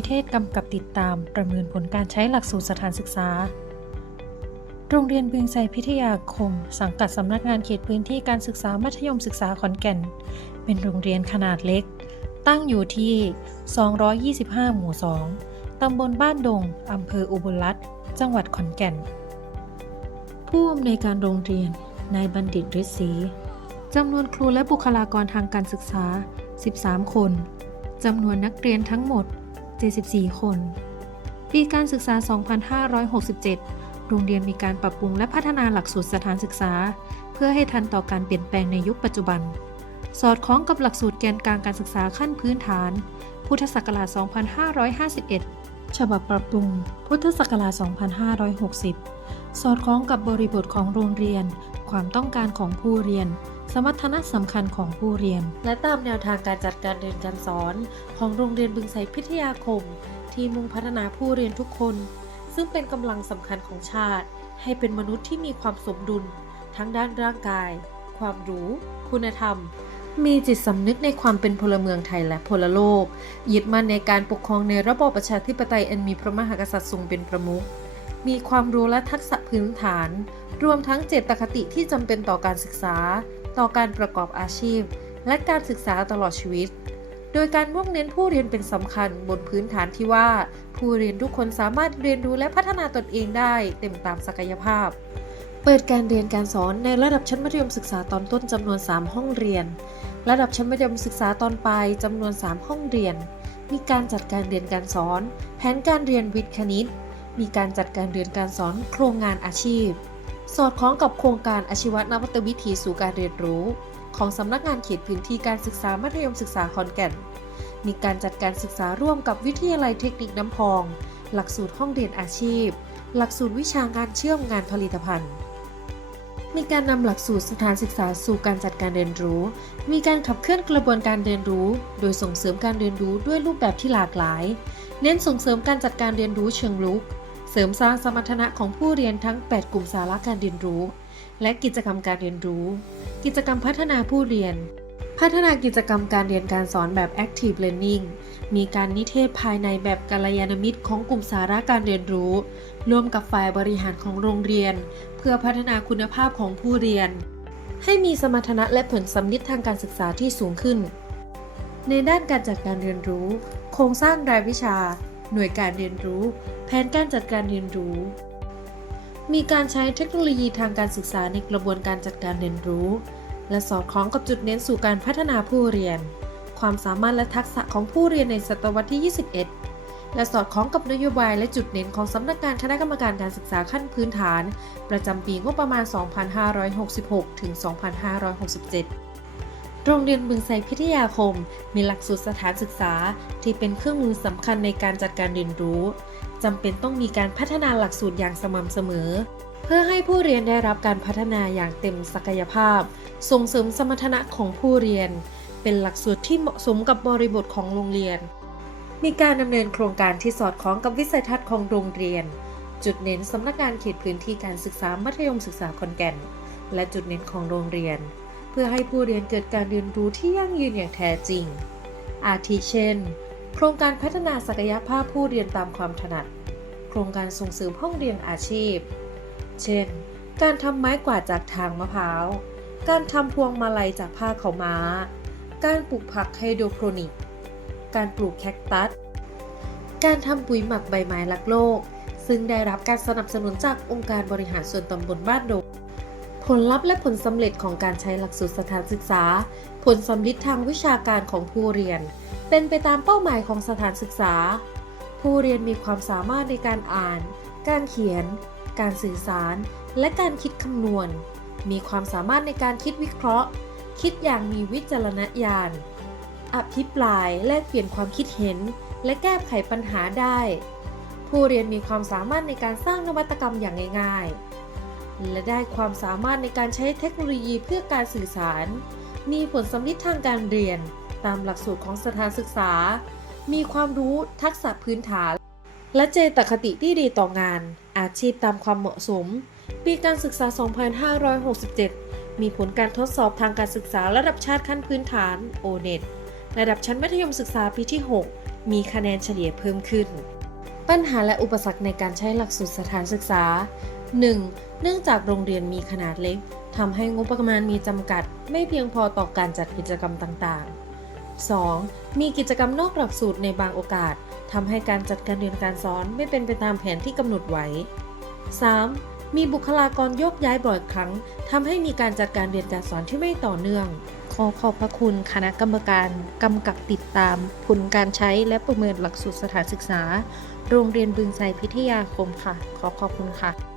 นิเทศกำกับติดตามประเมินผลการใช้หลักสูตรสถานศึกษา โรงเรียนบึงไทรพิทยาคม สังกัดสำนักงานเขตพื้นที่การศึกษามัธยมศึกษาขอนแก่น เป็นโรงเรียนขนาดเล็ก ตั้งอยู่ที่ 225 หมู่ 2 ตำบลบ้านดง อำเภออุบลรัตน์จังหวัดขอนแก่น ผู้อำนวยการโรงเรียน นายบัณฑิตฤทธิ์ศรีจำนวนครูและบุคลากรทางการศึกษา 13 คน จำนวนนักเรียนทั้งหมด 74 คน ปีการศึกษา 2567 โรงเรียนมีการปรับปรุงและพัฒนาหลักสูตรสถานศึกษา เพื่อให้ทันต่อการเปลี่ยนแปลงในยุคปัจจุบัน สอดคล้องกับหลักสูตรแกนกลางการศึกษาขั้นพื้นฐาน พุทธศักราช 2551 ฉบับปรับปรุง พุทธศักราช 2560 สอดคล้องกับบริบทของโรงเรียน ความต้องการของผู้เรียน สมรรถนะสำคัญของผู้เรียน และตามแนวทางการจัดการเรียนการสอน ของโรงเรียนบึงไสพิทยาคม ที่มุ่งพัฒนาผู้เรียนทุกคน ซึ่งเป็นกำลังสำคัญของชาติ ให้เป็นมนุษย์ที่มีความสมดุล ทั้งด้านร่างกาย ความรู้ คุณธรรมมีจิตสำนึกในความเป็นพลเมืองไทยและพลโลก ยึดมั่นในการปกครองในระบอบประชาธิปไตยอันมีพระมหากษัตริย์ทรงเป็นประมุข มีความรู้และทักษะพื้นฐาน รวมทั้งเจตคติที่จำเป็นต่อการศึกษา ต่อการประกอบอาชีพ และการศึกษาตลอดชีวิต โดยการมุ่งเน้นผู้เรียนเป็นสำคัญบนพื้นฐานที่ว่า ผู้เรียนทุกคนสามารถเรียนรู้และพัฒนาตนเองได้เต็มตามศักยภาพ เปิดการเรียนการสอนในระดับชั้นมัธยมศึกษาตอนต้นจำนวน 3 ห้องเรียน ระดับชั้นมัธยมศึกษาตอนปลายจำนวน 3 ห้องเรียน มีการจัดการเรียนการสอน แผนการเรียนวิทย์คณิต มีการจัดการเรียนการสอนโครงงานอาชีพ สอดคล้องกับโครงการอาชีวนวัตวิถีสู่การเรียนรู้ ของสำนักงานเขตพื้นที่การศึกษามัธยมศึกษาขอนแก่น มีการจัดการศึกษาร่วมกับวิทยาลัยเทคนิคน้ำพอง หลักสูตรห้องเรียนอาชีพ หลักสูตรวิชางานเชื่อมงานผลิตภัณฑ์มีการนำหลักสูตรสถานศึกษาสู่การจัดการเรียนรู้ มีการขับเคลื่อนกระบวนการเรียนรู้ โดยส่งเสริมการเรียนรู้ด้วยรูปแบบที่หลากหลาย เน้นส่งเสริมการจัดการเรียนรู้เชิงลุก เสริมสร้างสมรรถนะของผู้เรียนทั้ง 8 กลุ่มสาระการเรียนรู้ และกิจกรรมการเรียนรู้ กิจกรรมพัฒนาผู้เรียน พัฒนากิจกรรมการเรียนการสอนแบบ Active Learning มีการนิเทศภายในแบบกัลยาณมิตรของกลุ่มสาระการเรียนรู้ ร่วมกับฝ่ายบริหารของโรงเรียน เพื่อพัฒนาคุณภาพของผู้เรียน ให้มีสมรรถนะและผลสำลิดทางการศึกษาที่สูงขึ้น ในด้านการจัดการเรียนรู้ โครงสร้างรายวิชา หน่วยการเรียนรู้ แผนการจัดการเรียนรู้ มีการใช้เทคโนโลยีทางการศึกษาในกระบวนการจัดการเรียนรู้ และสอดคล้องกับจุดเน้นสู่การพัฒนาผู้เรียน ความสามารถและทักษะของผู้เรียนในศตวรรษที่ 21 และสอดคล้องกับนโยบายและจุดเน้นของสำนักงานคณะกรรมการการศึกษาขั้นพื้นฐาน ประจำปีงบประมาณ 2566 ถึง 2567 โรงเรียนบึงไทรพิทยาคม มีหลักสูตรสถานศึกษาที่เป็นเครื่องมือสำคัญในการจัดการเรียนรู้จำเป็นต้องมีการพัฒนาหลักสูตรอย่างสม่ำเสมอ เพื่อให้ผู้เรียนได้รับการพัฒนาอย่างเต็มศักยภาพ ส่งเสริมสมรรถนะของผู้เรียน เป็นหลักสูตรที่เหมาะสมกับบริบทของโรงเรียน มีการดำเนินโครงการที่สอดคล้องกับวิสัยทัศน์ของโรงเรียน จุดเน้นสำนักงานเขตพื้นที่การศึกษามัธยมศึกษาขอนแก่น และจุดเน้นของโรงเรียน เพื่อให้ผู้เรียนเกิดการเรียนรู้ที่ยั่งยืนอย่างแท้จริง อาทิเช่น โครงการพัฒนาศักยภาพผู้เรียนตามความถนัด โครงการส่งเสริมห้องเรียนอาชีพ เช่น การทำไม้กวาดจากทางมะพร้าว การทำพวงมาลัยจากผ้าขาวม้า การปลูกผักไฮโดรโปรนิก การปลูกแคคตัส การทำปุ๋ยหมักใบไม้รักโลก ซึ่งได้รับการสนับสนุนจากองค์การบริหารส่วนตำบลบ้านดง ผลลัพธ์และผลสำเร็จของการใช้หลักสูตรสถานศึกษา ผลสำลิดทางวิชาการของผู้เรียน เป็นไปตามเป้าหมายของสถานศึกษา ผู้เรียนมีความสามารถในการอ่าน การเขียน การสื่อสาร และการคิดคำนวณ มีความสามารถในการคิดวิเคราะห์ คิดอย่างมีวิจารณญาณ อภิปราย แลกเปลี่ยนความคิดเห็น และแก้ไขปัญหาได้ ผู้เรียนมีความสามารถในการสร้างนวัตกรรมอย่างง่ายๆ และได้ความสามารถในการใช้เทคโนโลยีเพื่อการสื่อสาร มีผลสำลิดทางการเรียน ตามหลักสูตรของสถานศึกษา มีความรู้ทักษะพื้นฐาน และเจตคติที่ดีต่องาน อาชีพตามความเหมาะสม ปีการศึกษา 2567 มีผลการทดสอบทางการศึกษาระดับชาติขั้นพื้นฐาน o n e t ระดับชั้นมัธยมศึกษาปีที่ 6 มีคะแนนเฉลี่ยเพิ่มขึ้น ปัญหาและอุปสรรคในการใช้หลักสูตรสถานศึกษา 1. เนื่องจากโรงเรียนมีขนาดเล็กทำให้งบประมาณมีจำกัด ไม่เพียงพอต่อการจัดกิจกรรมต่างๆ 2. มีกิจกรรมนอกหลักสูตรในบางโอกาสทำให้การจัดการเรียนการสอนไม่เป็นไปตามแผนที่กำหนดไว้ 3. มีบุคลากรโยกย้ายบ่อยครั้งทำให้มีการจัดการเรียนการสอนที่ไม่ต่อเนื่อง ขอขอบพระคุณคณะกรรมการกำกับติดตาม ผลการใช้และประเมินหลักสูตรสถานศึกษา โรงเรียนบึงไซพิทยาคมค่ะ ขอขอบคุณค่ะ